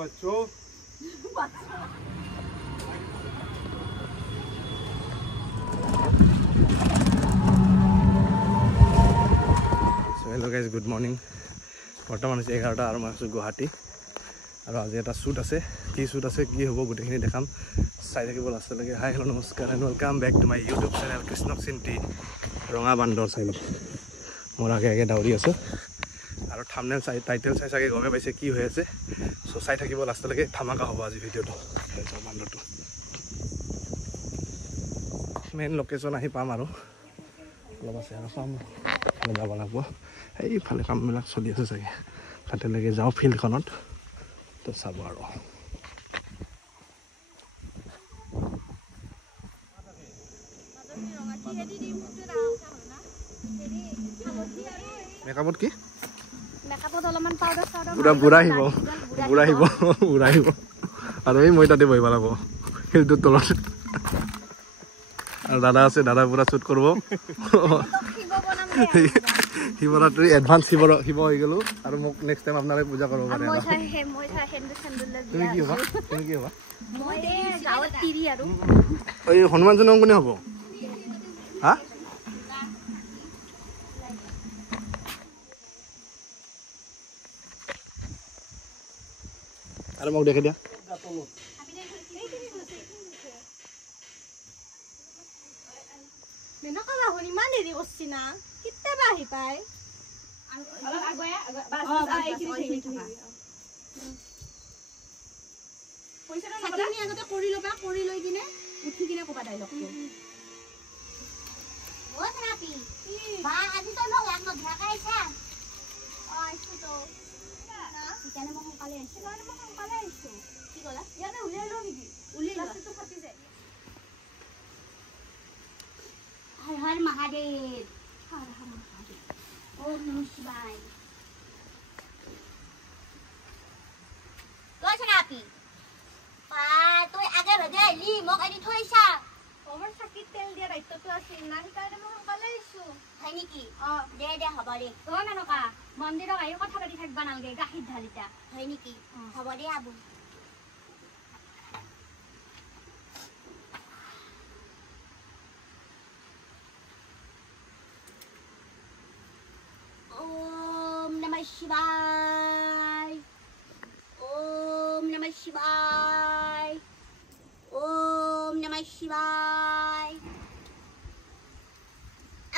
बच्चों hello guys good morning बर्तमान 11টা और मैं गुवाहाटी और आज एक शूट आसे कि शूट आसे कि हम गोटेखिनि देखाम चाই থাকিব लास्टলৈকে हाई हेलो नमस्कार and welcome back to my YouTube channel कृष्णक चिंटी रंगा बांदर चाই लो मोर आगे आगे दाउरी आछो और थाम्बनेल चाই टाइटल चाই सागे गमे पाइसे कि হৈ আছে सो চাই থাকিব लास्टলৈকে धमाका হ'ব আজি ভিডিওটো बांदरটো मेन लोकेशन आহি পাম আৰু অলপ আছে আৰু পাম যাব লাগিব এইফালে কামবিলাক চলি আছে চাগে তাতে লাগে যাওঁ ফিল্ডখনত তো চাব আৰু মেকআপত কি মেকআপত অলপমান পাউডাৰ সাউডাৰ বুঢ়া আহিব আৰু এই মই তাতে বহিব লাগিব ফিল্ডৰ তলত और दादा से दादा पूरा शूट करब शिवरात्रि एडभांस शिव हो गलो और মোক नेक्स्ट टाइम আপনারে পূজা করব পারে মই হেন্দু সেন্দুল তুমি কি হবা মই গাওত তিৰি আৰু ওই হনুমান জনম কোনে হ'ব হা আৰু মোক দেখে দিয়া मेनो कला होनी मान देरी ओसिना कित्ते बाही पाए अलग आगोया बस आइखिनि थाका पैसा ना साकिनि আগতে কৰি লবা কৰি লৈ কিনে উঠি কিনে কোবা ডাইলগটো ও থাপি বা আজি তো লগ এক ঢাকাইছা আইছো তো না কেনে মই কালে আইছো কি কলা ইয়াতে উলিয়াই ল নেকি উলিয়াই ল তো ফাটি যায় हर हर महादेव हर हर महादेव ओम नमः शिवाय तो छनापी पा तो आगे भजे ली मक आइदि थैसा ओमर साकी तेल दिया दायित्व तो আছে না হিকারে মই কালে আইছো হয় নেকি দে দে হবা দে তো মেনকা মন্দিৰৰ আই কথা পাতি থাকবা নালগে গাহিত ঢালিতা হয় নেকি হবা দে আবু ओम नमः शिवाय ओम नमः शिवाय ओम नमः शिवाय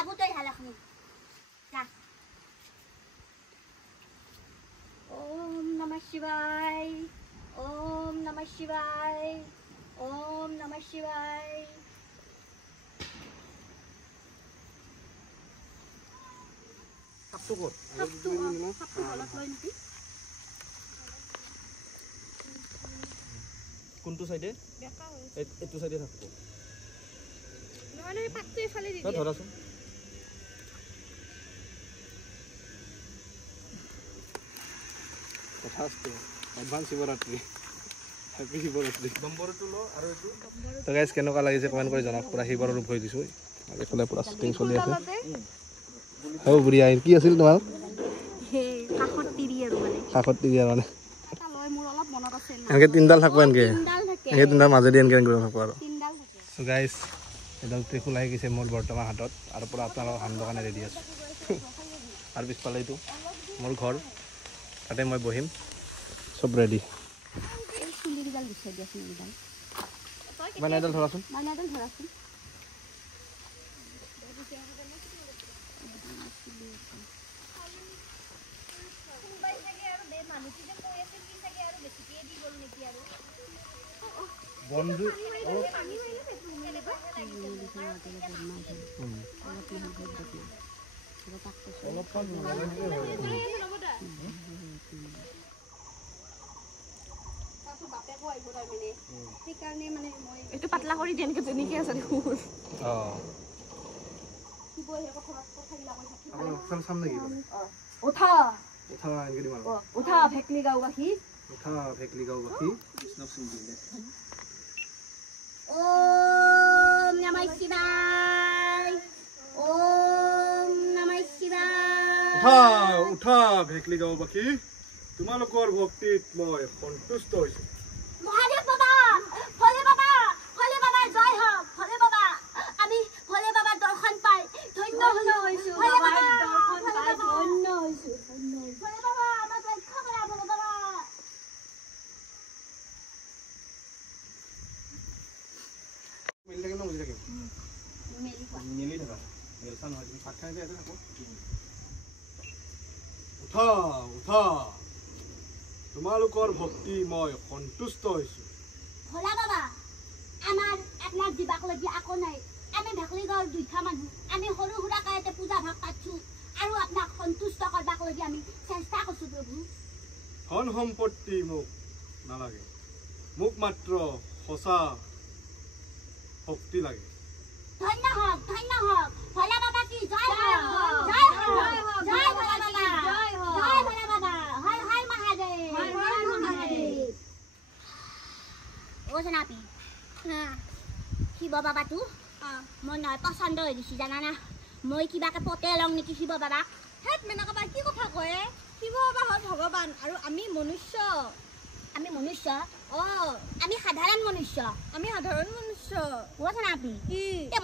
अबू तो हलखनु जा ओम नमः शिवाय ओम नमः शिवाय ओम नमः शिवाय সাপটো কত সাপটো গলত লৈ নেকি কোনটো সাইডে বেকা হৈ এটো সাইডে থাকবো নহয় নহয় পাকটো ইফালে দি দিয়া ধৰাচোন কথাটো এডভান্স শিৱৰাত্ৰি হ্যাপি শিৱৰাত্ৰি নম্বৰটো ল আৰু এটো তো গাইস কেনেকুৱা লাগিছে কমেন্ট কৰি জনাওক পুৰা শিৱৰ ৰূপ হৈ দিছো আৰু এফালে পুৰা শুটিং চলি আছে ও বুঢ়িয়া কি আছিল তোমাৰ হে কাখত তিৰি আৰু মানে এটা লয় মোৰ অলপ মনত আছে না এনেকে তিনডাল থাকব এনেকে তিনডাল মাজেদি এনেকে থাকব আৰু তিনডাল থাকে সো গাইস এডাল ত্ৰিশূল আহি গৈছে মোৰ বৰ্তমান হাতত আৰু পুৰা আপোনালোকৰ হান দোকানে ৰেডি আছে আৰু পিছফালে এইটো মোৰ ঘৰ তাতে মই বহিম সব ৰেডি এই চুলিডাল দিছে দিয়া চুলিডাল মানে এডাল ধৰাচোন বন্ধু এইটো পাতলা কৰি দিয়ে নেকি যেনেকে আছে দেখোন উঠা উঠা ভেকলি গাঁওবাসী ओम नमः शिवाय ओम नमः शिवाय उठा उठा भेकली गाँव बाकी তোমালোকৰ ভক্তিত মই সন্তুষ্ট হৈছো মহাদেৱ বাবা ভোলে বাবা জয় হওক ভোলে বাবা আমি ভোলে বাবা দৰ্শন পাই ধন্য হৈছো ভোলে বাবা দৰ্শন পাই ধন্য হৈছো ভোলে বাবা আমাক ৰক্ষা কৰা ভোলে বাবা মিলি থাকে ন বুজি থাকে মিলি থাকা এলছা নহয় তুমি ভাত খাই ইয়াতে থাকো উঠা তোমালোকৰ ভক্তি মই সন্তুষ্ট হৈছো ভোলা বাবা আমাৰ আপনাৰ জিবাক লাগি আকো নাই আমি ভেকলি গাঁৱৰ দুইটা মানুহ আমি সৰু সুৰা কায়তে পূজা ভাগ পাতছো আৰু আপোনাক সন্তুষ্ট কৰবাক লাগি আমি চেষ্টা কৰিছো প্ৰভু ধন সম্পত্তি মোক নালাগে মোক মাত্ৰ সঁচা ভক্তি লাগে ধন্য হওক ভোলা বাবা কি জয় হওক জয় ভোলা বাবা জয় ভোলা বাবা হৰ হৰ মহাদেৱ ও জনাপি শিৱ বাবাটো মই নহয় পচন্দ হৈ দিছো জানানা মই কিবাকে পতে লওঁ নেকি শিৱ বাবাক হেত মেনকা কি কথা কয় শিৱ বাবা হ'ল ভগৱান আৰু আমি মনুষ্য আমি সাধাৰণ মনুষ্য ও জনাপি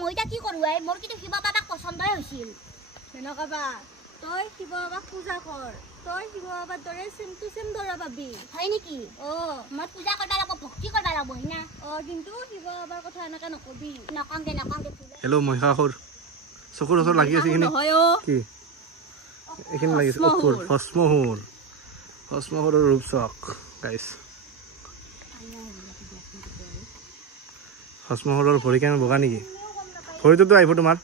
মই এতিয়া কি কৰো মই কিন্তু শিৱ বাবাক পচন্দই হৈছিল মেনকা তই শিৱ বাবাক পূজা কৰ তই শিৱ বাবাৰ দৰে চেম টু চেম দৰা পাবি হয় নেকি মই পূজা কৰিব লাগিব ভক্তি কৰিব লাগিব না কিন্তু শিৱ বাবাৰ কথা এনেকে নকবি নকংগে হেল্ল' মহিষাসুৰ চকুৰ ওচৰত লাগি আছে এইখিনি কি এইখিনি লাগিছে অসুৰ ভস্মসুৰৰ ৰূপ চাওক গাইছ ভস্মসুৰৰ ভৰি কেনে বগা নেকি ভৰিটোতো আহিব তোমাৰ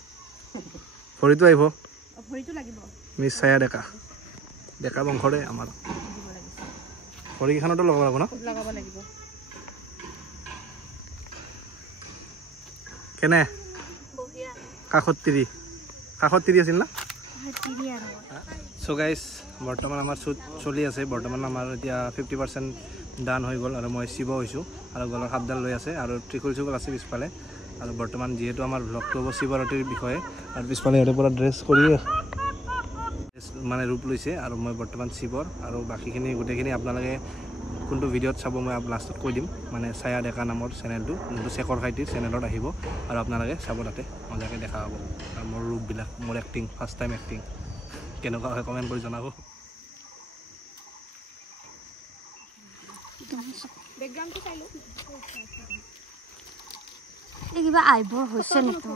ভৰিটো আহিব মিছ ছায়া ডেকা বংশৰে আমাৰ ভৰিকেইখনতো লগাব লাগিব ন কেনে কাষত তিৰি আছিল না চ' গাইজ বৰ্তমান আমাৰ শ্বুট চলি আছে বৰ্তমান আমাৰ এতিয়া 50% ডান হৈ গ'ল আৰু মই শিৱ হৈছোঁ আৰু গলৰ সাপডাল লৈ আছে আৰু ত্ৰিকুল আছে পিছফালে আৰু বৰ্তমান যিহেতু আমাৰ ভ্লগটো হ'ব শিৱৰাত্ৰিৰ বিষয়ে আৰু পিছফালে সিহঁতে পৰা ড্ৰেছ কৰি মানে ৰূপ লৈছে আৰু মই বৰ্তমান শিৱৰ আৰু বাকীখিনি গোটেইখিনি আপোনালোকে কোনটো ভিডিঅ'ত চাব মই লাষ্টত কৈ দিম মানে ছায়া ডেকা নামৰ চেনেলটো যোনটো শেখৰ খাইটিৰ চেনেলত আহিব আৰু আপোনালোকে চাব তাতে মজাকৈ দেখা হ'ব আৰু মোৰ ৰূপবিলাক মোৰ এক্টিং ফাৰ্ষ্ট টাইম এক্টিং কেনেকুৱা হয় কমেণ্ট কৰি জনাব বেকগ্ৰাউণ্ডটো চাই লওঁ কিবা আহিব হৈছে নেকি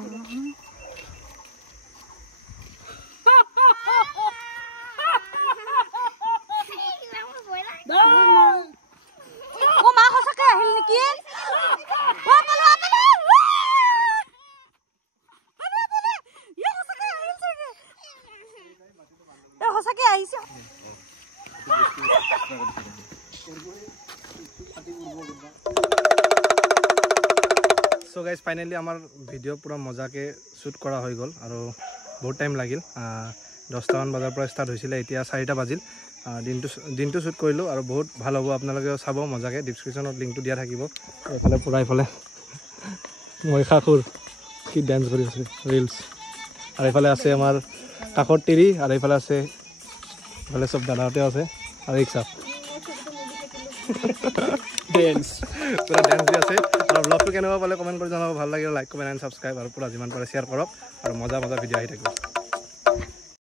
মা সঁচাকে আহিল নেকি সঁচাকে আহিছে চ' গাইজ ফাইনেলি আমাৰ ভিডিঅ' পূৰা মজাকৈ শ্বুট কৰা হৈ গ'ল আৰু বহুত টাইম লাগিল 10টামান বজাৰ পৰা ষ্টাৰ্ট হৈছিলে এতিয়া 4টা বাজিল দিনটো শ্বুট কৰিলোঁ আৰু বহুত ভাল হ'ব আপোনালোকেও চাব মজাকৈ ডিছক্ৰিপশ্যনত লিংকটো দিয়া থাকিব এইফালে পূৰা এইফালে মহিষাসুৰ কি ডেন্স কৰি আছে ৰিলছ আৰু এইফালে আছে আমাৰ কাষৰ তিৰি আৰু এইফালে আছে এইফালে চব দাদাহঁতেও আছে আৰু ৰিক্সা ডেন্স পূৰা ডেন্স দি আছে আৰু ব্লগটো কেনেকুৱা পালে কমেণ্ট কৰি জনাব ভাল লাগিলে লাইক কমেণ্ট এণ্ড ছাবস্ক্ৰাইব আৰু পূৰা যিমান পাৰে শ্বেয়াৰ কৰক আৰু মজা ভিডিঅ' আহি থাকিব